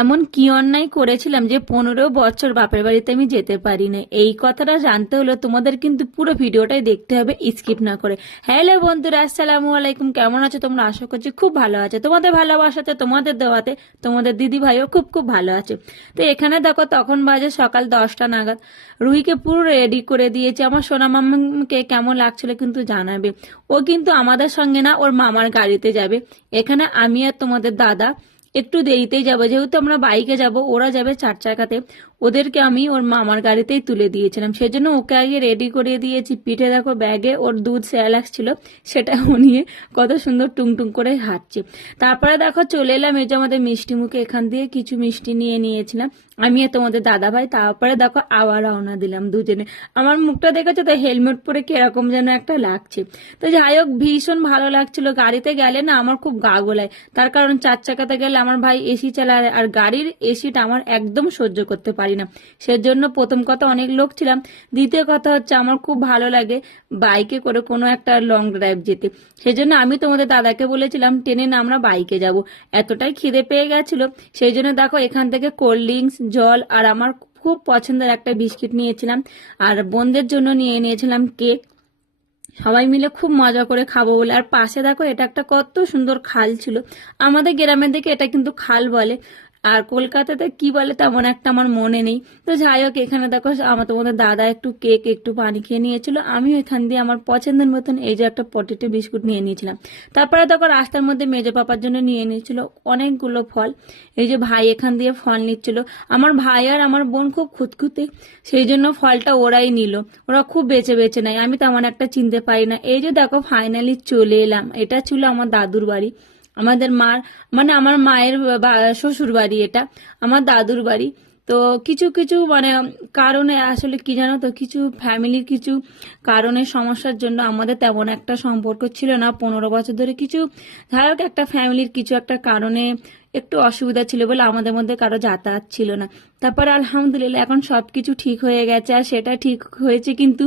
এমন কি অন্যায় করেছিলাম যে 15 বছর বাপের বাড়িতে আমি যেতে পারি না? এই কথাটা জানতে হলে তোমাদের কিন্তু পুরো ভিডিওটাই দেখতে হবে, স্কিপ না করে। হ্যালো বন্ধুরা, আসসালামু আলাইকুম। কেমন আছো তোমরা? আশা করছি খুব ভালো আছে। তোমাদের ভালোবাসাতে, তোমাদের দেওয়াতে তোমাদের দিদি ভাইও খুব খুব ভালো আছে। তো এখানে দেখো, তখন বাজে সকাল 10টা নাগাদ। রুহিকে পুরো রেডি করে দিয়েছে। আমার সোনা মামাকে কেমন লাগছিল কিন্তু জানাবে। ও কিন্তু আমাদের সঙ্গে না, ওর মামার গাড়িতে যাবে। এখানে আমি আর তোমাদের দাদা একটু দেরিতেই যাবো, যেহেতু আমরা বাইকে যাব, ওরা যাবে 4 চাকাতে। ওদেরকে আমি ওর মামার গাড়িতেই তুলে দিয়েছিলাম, সেজন্য ওকে আগে রেডি করিয়ে দিয়েছি। পিঠে দেখো ব্যাগে ওর দুধ সেয়ালাক্স ছিল, সেটা ও নিয়ে কত সুন্দর টুংটুং করে হাঁটছে। তারপরে দেখো চলে এলাম, এই যে আমাদের মিষ্টি মুখে, এখান দিয়ে কিছু মিষ্টি নিয়ে নিয়েছিলাম আমি আর তোমাদের দাদা ভাই। তারপরে দেখো আবার রওনা দিলাম দুজনে। আমার মুখটা দেখেছো তো, হেলমেট পরে কিরকম যেন একটা লাগছে। তো যাই হোক, ভীষণ ভালো লাগছিল। গাড়িতে গেলে না আমার খুব গা গোলায়, তার কারণ 4 চাকাতে গেলে আমার ভাই এসি চালায়, আর গাড়ির এসিটা আমার একদম সহ্য করতে পারি না। সেজন্য প্রথম কথা অনেক লোক ছিলাম, দ্বিতীয় কথা হচ্ছে আমার খুব ভালো লাগে বাইকে করে কোনো একটা লং ড্রাইভ যেতে। সেজন্য আমি তোমাদের দাদাকে বলেছিলাম ট্রেনে না, আমরা বাইকে যাব। এতটাই খিদে পেয়ে গেছিল, সেই জন্য দেখো এখান থেকে কোল্ড ড্রিঙ্কস, জল আর আমার খুব পছন্দের একটা বিস্কিট নিয়েছিলাম, আর বোনদের জন্য নিয়ে নিয়েছিলাম কেক। সবাই মিলে খুব মজা করে খাবো বলে। আর পাশে দেখো, এটা একটা কত সুন্দর খাল ছিল। আমাদের গ্রামের দিকে এটা কিন্তু খাল বলে, আর কলকাতাতে কি বলে তেমন একটা আমার মনে নেই। তো যাই হোক, এখানে দেখো আমার তোমাদের দাদা একটু কেক একটু পানি খেয়ে নিয়েছিল, আমিও এখান দিয়ে আমার পছন্দের মতন এই যে একটা পটেটো বিস্কুট নিয়ে নিয়েছিলাম। তারপরে দেখো রাস্তার মধ্যে মেজো পাপার জন্য নিয়ে নিয়েছিল অনেকগুলো ফল। এই যে ভাই এখান দিয়ে ফল নিচ্ছিল। আমার ভাই আর আমার বোন খুব খুঁতখুঁতে, সেই জন্য ফলটা ওরাই নিল। ওরা খুব বেছে বেছে নেয়, আমি তেমন একটা চিনতে পারি না। এই যে দেখো ফাইনালি চলে এলাম, এটা ছিল আমার দাদুর বাড়ি। আমাদের মার মানে আমার মায়ের শ্বশুর বাড়ি, এটা আমার দাদুর বাড়ি। তো কিছু কিছু মানে কারণে, আসলে কি জানো তো, কিছু ফ্যামিলির কিছু কারণের সমস্যার জন্য আমাদের তেমন একটা সম্পর্ক ছিল না 15 বছর ধরে। কিছু যাই হোক, একটা ফ্যামিলির কিছু একটা কারণে একটু অসুবিধা ছিল বলে আমাদের মধ্যে কারো যাতায়াত ছিল না। তারপর আলহামদুলিল্লাহ এখন সবকিছু ঠিক হয়ে গেছে, আর সেটা ঠিক হয়েছে কিন্তু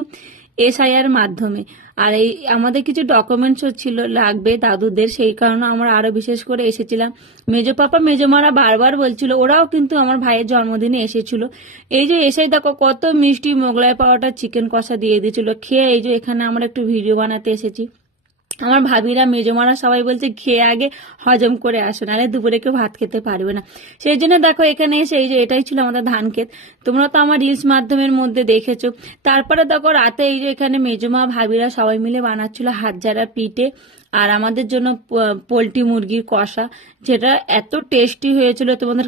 এসআইআর মাধ্যমে। আর এই আমাদের কিছু ডকুমেন্টসও ছিল লাগবে দাদুদের, সেই কারণে আমরা আরো বিশেষ করে এসেছিলাম। মেজো পাপা মেজো মারা বারবার বলছিল, ওরাও কিন্তু আমার ভাইয়ের জন্মদিনে এসেছিল। এই যে এসে দেখো কত মিষ্টি মোগলাই পাওয়াটা চিকেন কষা দিয়ে দিয়েছিল, খেয়ে এই যে এখানে আমরা একটু ভিডিও বানাতে এসেছি। আমার ভাবিরা মেজমারা সবাই বলছে খেয়ে আগে হজম করে আসো, নাহলে দুপুরে কেউ ভাত খেতে পারবে না। সেই জন্য দেখো এখানে এসে, এই যে এটাই ছিল আমাদের ধান ক্ষেত, তোমরা তো আমার রিলস মাধ্যমের মধ্যে দেখেছো। তারপরে দেখো রাতে এই যে এখানে মেজমা ভাবিরা সবাই মিলে বানাচ্ছিল হাত ঝাড়া পিঠে, আর আমাদের জন্য পোলট্রি মুরগির কষা, যেটা এত টেস্টি হয়েছিল তোমাদের